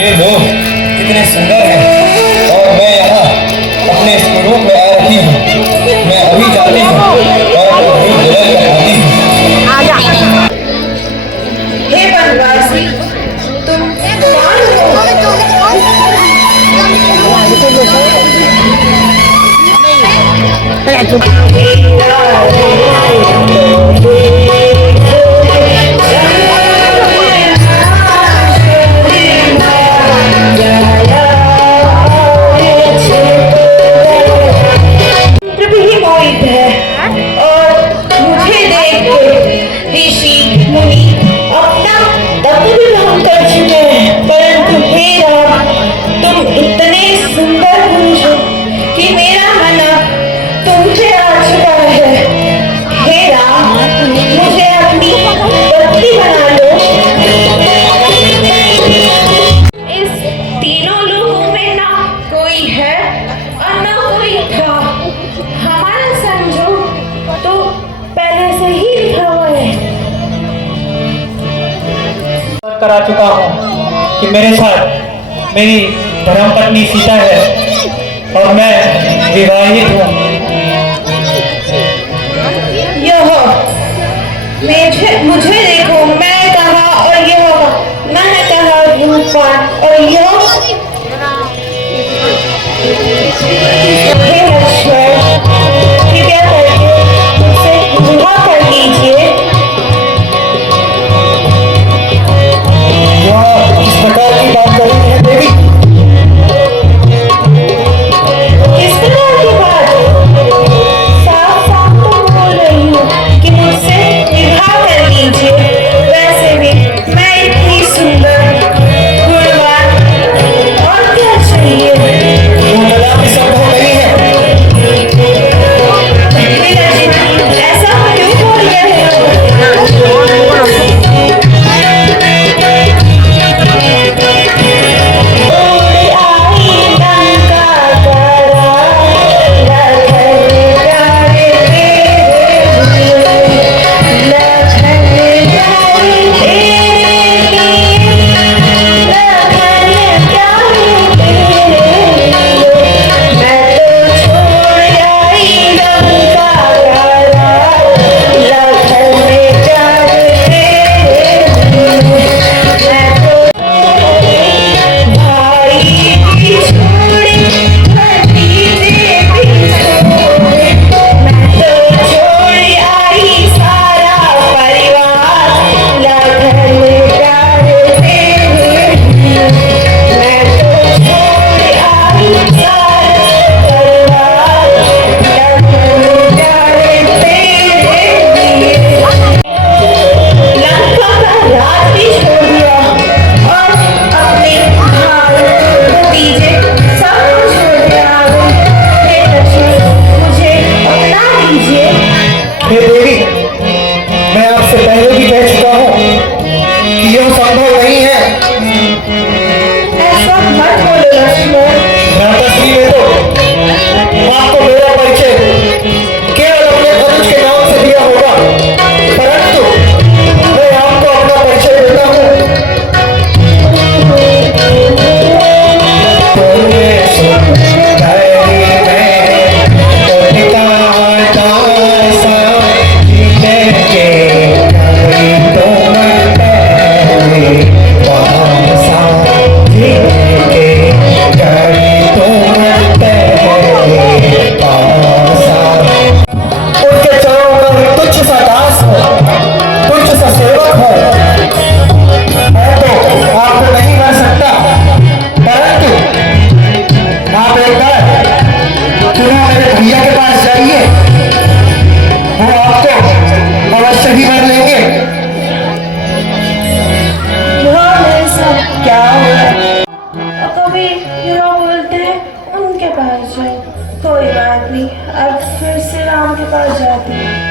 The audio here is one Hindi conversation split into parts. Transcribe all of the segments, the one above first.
ये लोग कितने सुंदर हैं और मैं यहाँ अपने स्वरूप में आ रही हूँ। मैं अभी जाती हूँ और अभी बदल कर आती हूँ। हे वनवासी, तुम कौन करा चुका हूँ कि मेरे साथ मेरी धर्मपत्नी सीता है और मैं विवाहित हूँ। मुझे देखो, मैं कहा और यह मैंने कहा रूपा और यह कृपया करके मुझसे विवाह कर लीजिए। किस प्रकार की बात कर रही है देवी? किस प्रकार की बात? साफ साफ तो बोल रही हूँ कि मुझसे विवाह कर लीजिए। वैसे भी मैं इतनी सुंदर, गुणवान और क्या चाहिए? संभव नहीं है। ऐसा क्यों बोल रहे हो? कोई बात नहीं, अब फिर से राम के पास जाती हूँ।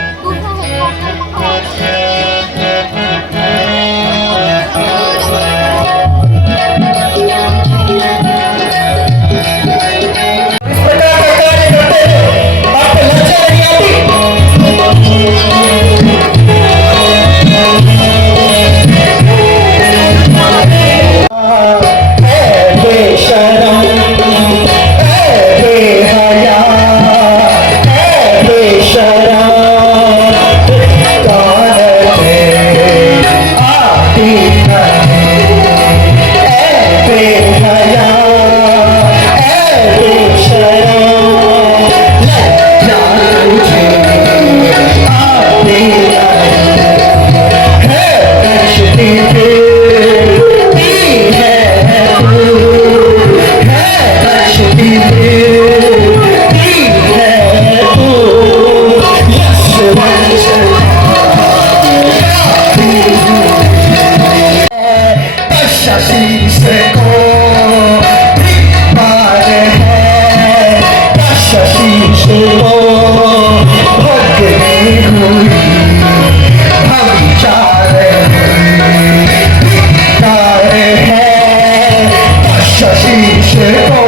शशीश को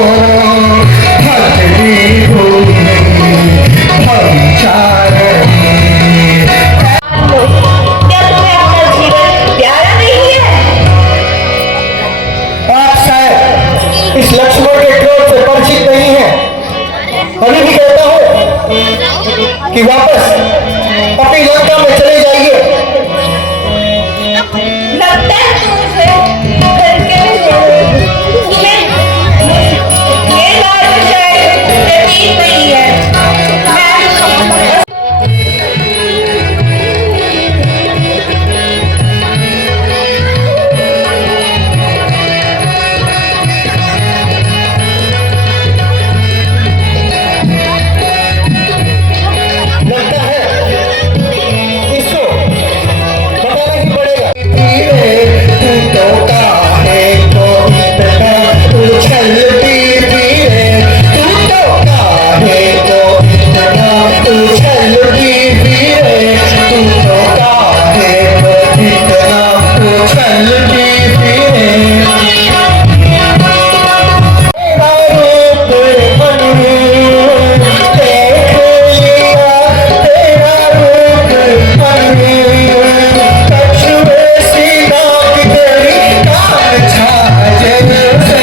भक्ति भूमि भविचारिणी। क्या तुम्हें अपना जीवन प्यारा नहीं है? आप शायद इस लक्ष्मण के क्रोध से परिचित नहीं है। अभी भी कहता हूँ कि वापस अपनी लंका में चले जाइए। लगता है तुमसे घर के तुम्हें ये बात शायद प्रतीत नहीं है। लगता है इसको बताना ही पड़ेगा। तू तो काहे को इतना उछलती फिरे, तू तो काहे को इतना उछलती फिरे, तू तो काहे को इतना उछलती फिरे। तेरा रूप बनी देख लिया, तेरा रूप बनी कछुए सी नाक तेरी कान छाजन से,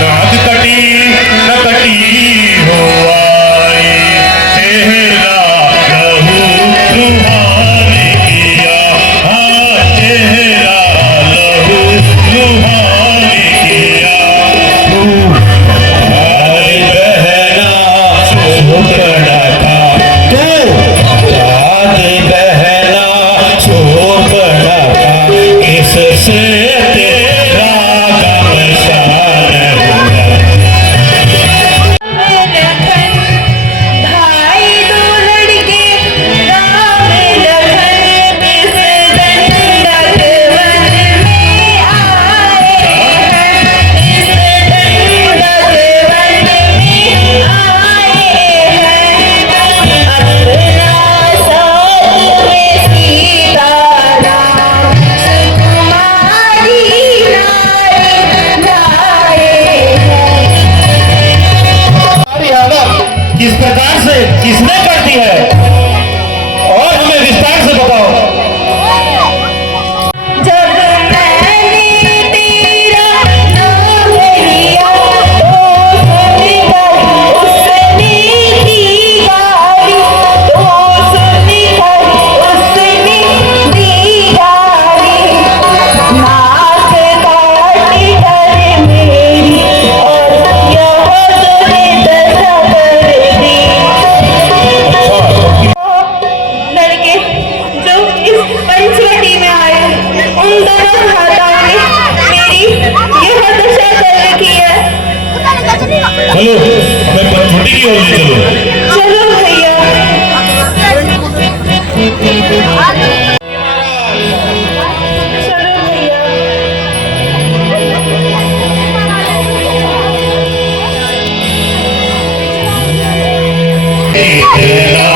नाद कटी न कटी हो आई, चेहरा लहू लुहाने किया, हाँ चेहरा लहू लुहाने किया। तू हमारी बहना छोकड़ा था, तू हमारी बहना छोकड़ा था, इससे तेरा गम शान हुआ। भाई दो लड़के राम लखन इस दंडक वन में आए हैं, इस दंडक वन में आए हैं। अपना साथ में सीता राम सुकुमारी नारी लाए हैं। हमारी आदत किस प्रकार से किसने कर दी है, और हमें विस्तार से बताओ। जब मैंने तेरा नाम लिया तो सुनकर उसने दी गाली, तो सुनकर उसने दी गाली। नाक काट कर मेरी और यह तुझे दशा कर दी। लड़के जो इस पंचवटी में आए उन दोनों भ्राताओं ने मेरी यह दशा कर रखी है। चलो हमें पंचवटी की ओर ले चलो। चलो भैया। चलो भैया। तेरा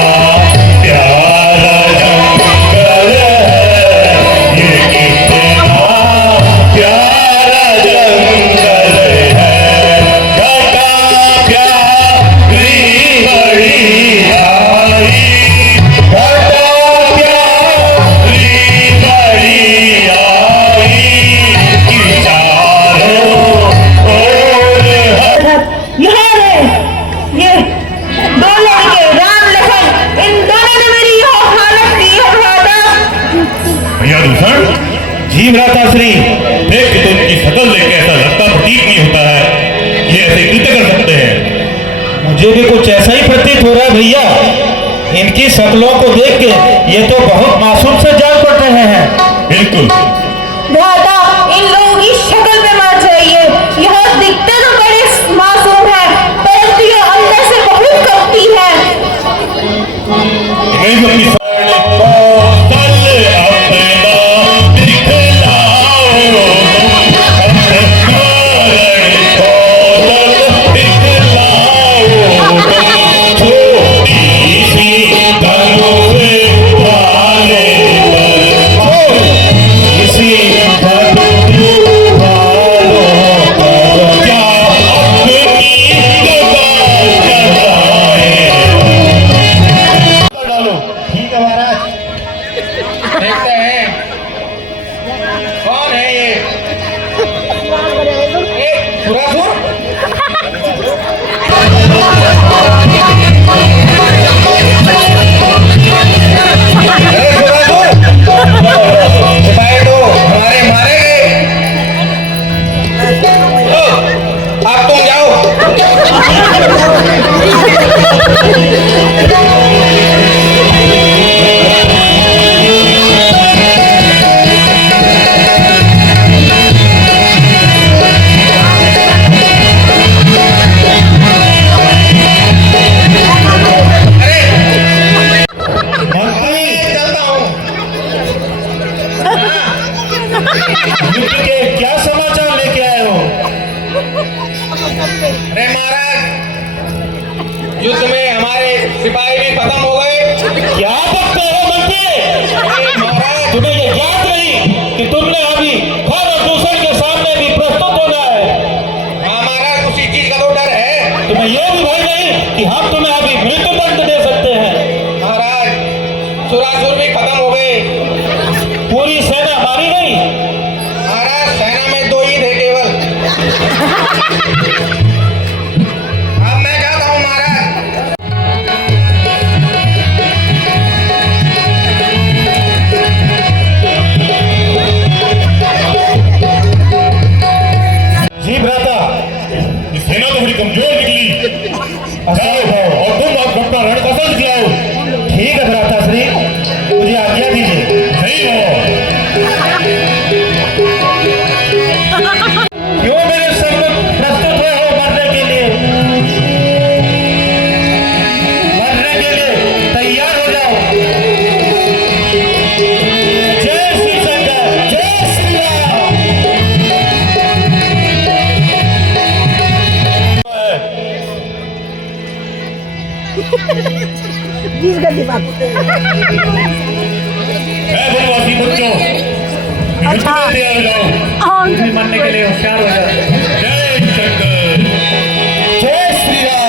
प्यारा जंगल है, ये कितना प्यारा जंगल है, घटा प्यारी बड़ी आई, घटा प्यारी बड़ी आई, कि चारों ओर यहाँ है ये दो लड़के राम लखन, इन दोनों ने मेरी यह हालत की है भ्राता। भैया दूसर जी भ्राता श्री, देख के तो उनकी शकल देख के ऐसा लगता प्रतीत नहीं होता है ये ऐसे कृत्य कर सकते हैं। मुझे भी कुछ ऐसा ही प्रतीत हो रहा है भैया। इनकी शक्लों को देख के ये तो बहुत बिल्कुल। भ्राता, इन लोगों की शक्ल पे मत जाइए। यह दिखते तो बड़े मासूम है, परंतु ये अंदर से बहुत कपटी है। मैं अपनी साड़ी कौशल अपना दिखलाओ, अपने कारण कौशल दिखलाओ, छोटी सी धनुष वाले किसी धनुष वालों पर क्या अपनी दबाव चलाए। डालो। ठीक है महाराज, देखते हैं कौन है ये। सुरासुर? अरे सुरासुर, सिपाही तो हमारे मारे गए। अब तुम जाओ। युद्ध के क्या समाचार लेके आए हो? अरे महाराज, युद्ध में हमारे सिपाही भी खत्म हो गए। क्या बकते हो मंत्री? महाराज, तुम्हें ये याद नहीं कि तुमने अभी खर और दूसरे के सामने भी प्रस्तुत होना है? हाँ महाराज, उसी चीज का तो डर है। तुम्हें ये भी भय नहीं कि हम तुम्हें अभी मृत्यु दंड दे सकते हैं? महाराज, सुरासुर भी खत्म हो गए। पूरी सेना मारी गई? महाराज, सेना में 2 ही थे केवल। अब मैं जाता हूँ महाराज। जी भ्राता, ये सेना तो बड़ी कमजोर निकली। जाओ और तुम अब अपना रण कौशल दिखाओ। ठीक है भ्राता श्री, मुझे आज्ञा दीजिए। सही हो। क्यों मेरे सम्मुख प्रस्तुत हुए हो मरने के लिए? मरने के लिए तैयार हो जाओ। जय श्री शंकर, जय श्री राम। मैं वनवासी बच्चों, युद्ध में तैयार हो जाओ। मुझे मरने के लिए होशियार हो जाओ। जय शंकर। जय श्री राम।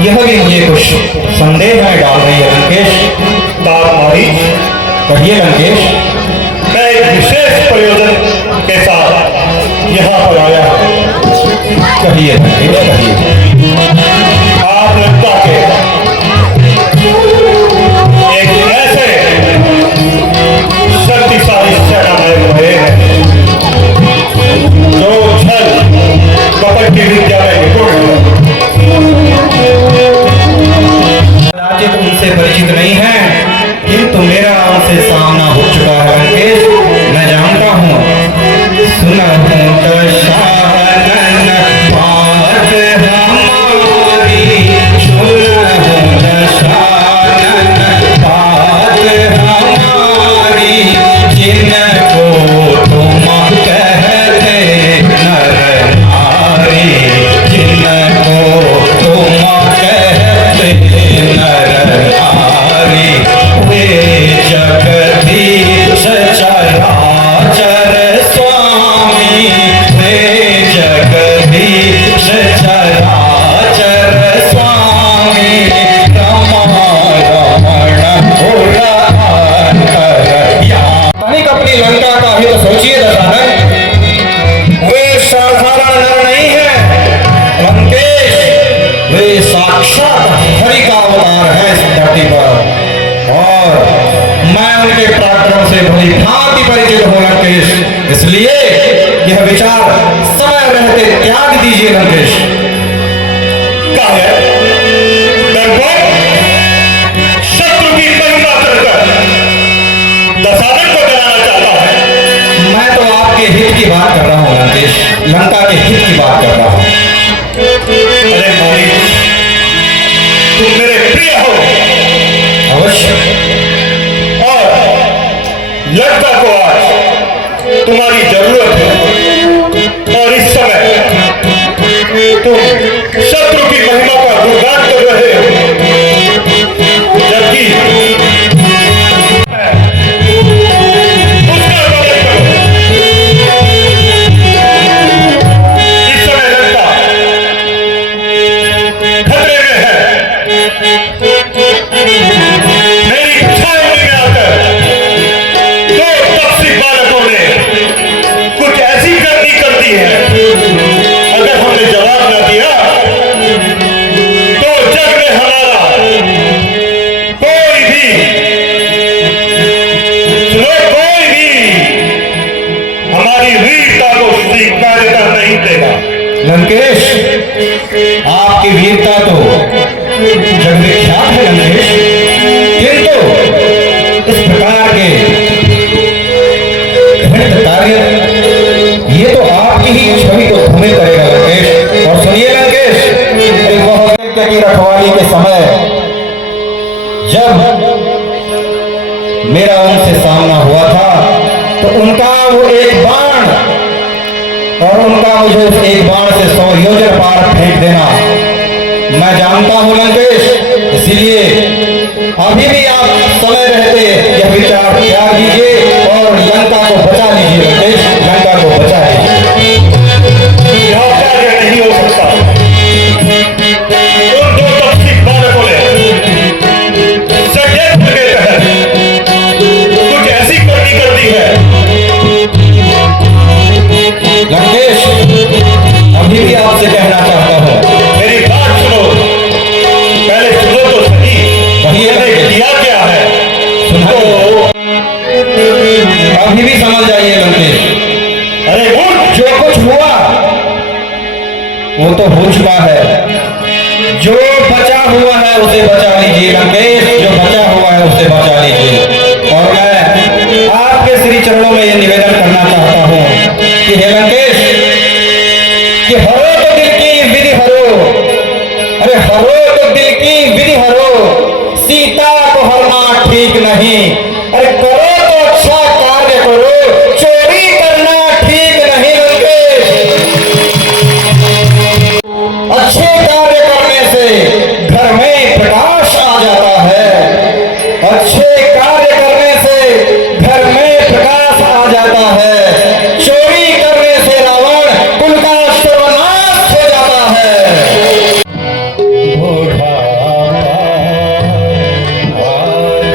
यह भी मुझे कुछ संदेह में डाल रही है लंकेश। कहिए लंकेश। मैं एक विशेष प्रयोजन के साथ यहाँ पर आया हूँ। कहिए लंकेश, कहिए। आप लगता के एक ऐसे शक्तिशाली सेना में रहे हैं जो छल कपट की विद्या में निपुण है। राजे तुमसे परिचित नहीं है, किंतु मेरा उनसे सामना हो चुका है लंकेश, मैं जानता हूँ। सुना हूँ तो शानन बात हम साक्षात हरि का अवतार है इस धरती पर और मैं उनके पराक्रम से भली भांति परिचित हूं लंकेश। इसलिए यह विचार समय रहते त्याग दीजिए लंकेश। क्या है शत्रु की महिमा करकर दशानन को डराना चाहता है। मैं तो आपके हित की बात कर रहा हूं लंकेश, लंका के हित की बात कर रहा हूं। अरे मोरी, तुम मेरे प्रिय हो अवश्य। और लंका को आज तुम्हारी जरूरत है और इस समय तुम शत्रु की महिमा का गुणगान कर रहे हो, जबकि उसका वर्णन करो। इस समय लंका खतरे में है। मेरी छावनी में आकर दो तपसी बालकों ने कुछ ऐसी करनी कर दी है, अगर हमने जवाब न दिया तो जग में हमारा कोई भी हमारी वीरता को स्वीकार्यता नहीं देगा। लंकेश, आपकी वीरता तो जग विख्यात है लंकेश, किंतु इस प्रकार के घृणित कार्य ये तो आपकी ही छवि को धूमिल करेगा लंकेश। और सुनिए लंकेश, यज्ञ की रखवाली के समय जब मेरा उनसे सामना हुआ था तो उनका वो एक बाण और उनका मुझे उस एक बाण से 100 योजन पार फेंक देना मैं जानता हूं लंकेश। इसीलिए अभी भी आप समय रहते यह विचार त्याग दीजिए और लंका को बचा लीजिए लंकेश, लंका को बचा लीजिए। यह कार्य नहीं हो सकता। उन दो तपसी बालकों ने षड्यंत्र के तहत कुछ ऐसी करनी कर दी है। लंकेश, अभी भी आपसे कहना चाहता हूं, मेरी बात सुनो, पहले सुनो तो सही। कहिए मैंने किया क्या है सुनो, अभी भी समझ जाइए लंकेश। अरे उठ, जो कुछ हुआ वो तो हो चुका है, जो बचा हुआ है उसे बचा लीजिए लंकेश, जो बचा हुआ है उसे बचा लीजिए। और मैं आपके श्री चरणों में यह निवेदन करना चाहता हूं कि हे लंकेश, कि हरो तो दिल की विधि हरो, अरे हरो तो दिल की विधि हरो, सीता को हरना ठीक नहीं, अरे करो तो अच्छा कार्य करो, चोरी करना ठीक नहीं लंकेश। अच्छे कार्य करने से घर में प्रकाश आ जाता है, अच्छे कार्य करने से घर में प्रकाश आ जाता है, चोरी करने से रावण कुल का सर्वनाश हो जाता है। बुढ़ापा आ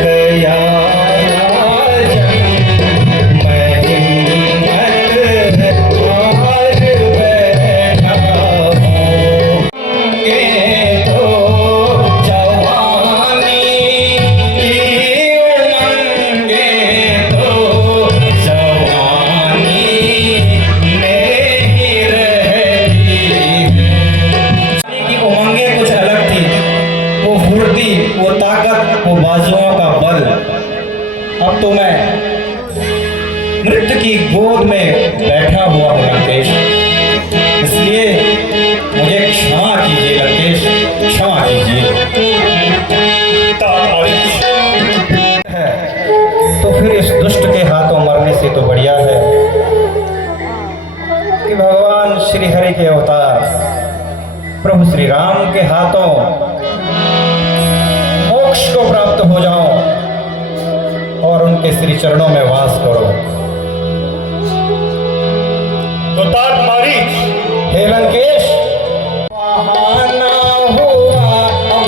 गया राजन, मैं हिम्मत हार बैठा हूँ। ये तो जवानी की उमंगे तो जवानी में ही रहती है। की उमंगे कुछ अलग थी, वो फुर्ती, वो ताकत, वो बाजुओं का बल। अब तो मैं मृत्यु की गोद में बैठा हुआ हूँ लंकेश, इसलिए मुझे क्षमा कीजिए लंकेश, क्षमा कीजिए। है तो फिर इस दुष्ट के हाथों मरने से तो बढ़िया है कि भगवान श्री हरि के अवतार प्रभु श्री राम के हाथों मोक्ष को प्राप्त हो जाऊं और उनके श्री चरणों में वास करो। तो तात मारी हे लंकेश, बहाना हुआ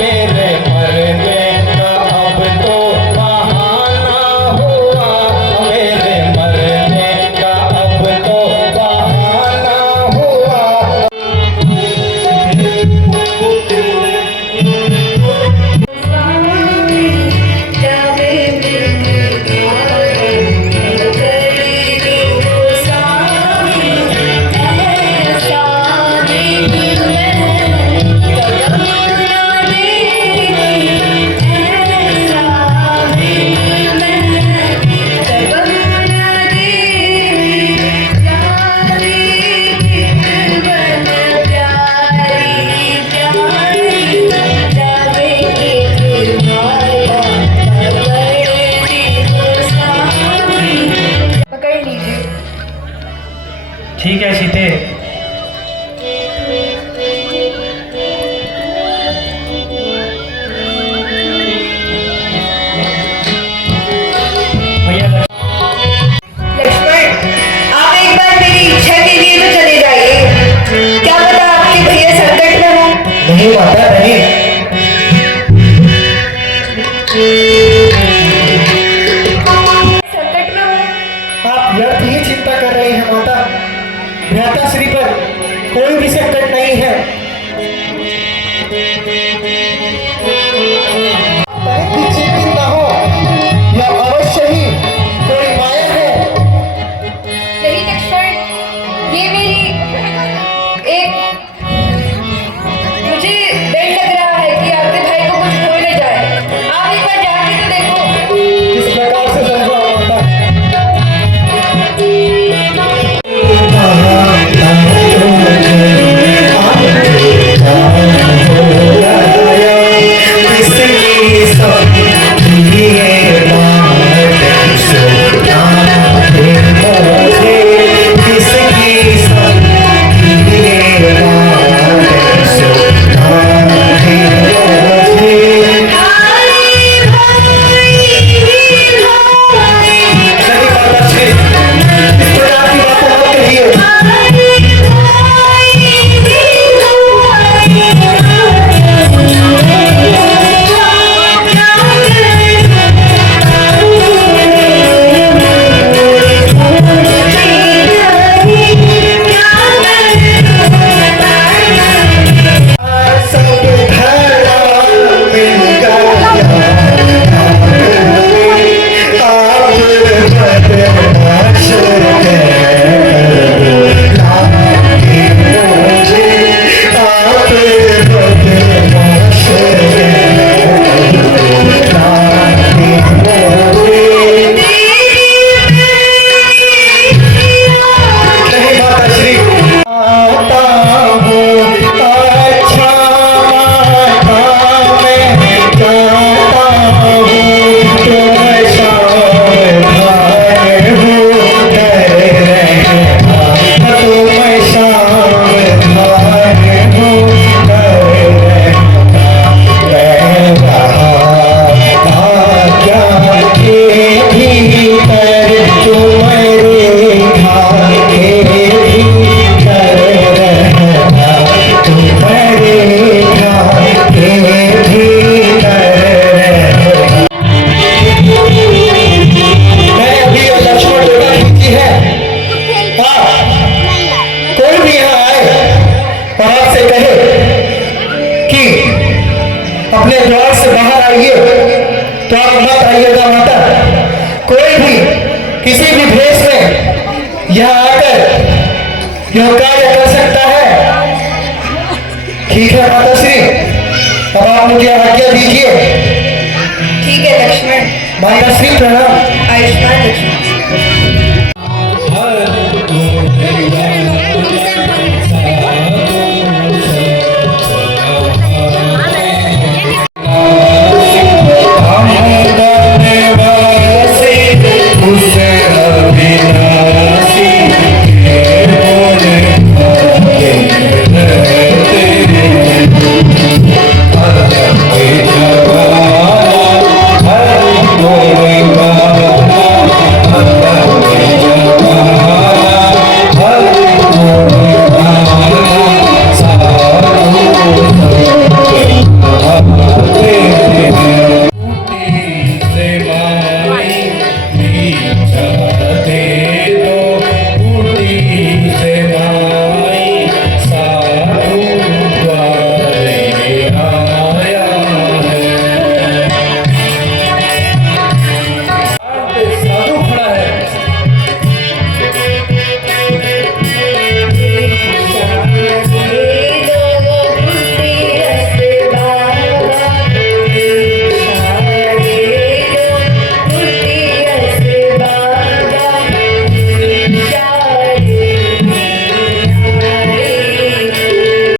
मेरे मरने का, अब तो बहाना हुआ मेरे मरने का, अब तो बहाना हुआ। कि चिंतित ना हो, यह अवश्य ही कोई माया है। नहीं लक्ष्मण, ये मेरी एक मुझे डर लग रहा है कि आपके भाई को कुछ हो न जाए। आप एक बार जाके तो देखो। किस प्रकार से समझा होता है? अपने द्वार से बाहर आइए तो आप मत आइएगा माता। कोई भी किसी भी भेष में यहाँ आकर यह कार्य कर सकता है। ठीक है माता श्री, अब आप मुझे आज्ञा दीजिए। ठीक है लक्ष्मण। माता श्री प्रणाम। आयुष्मान लक्ष्मण।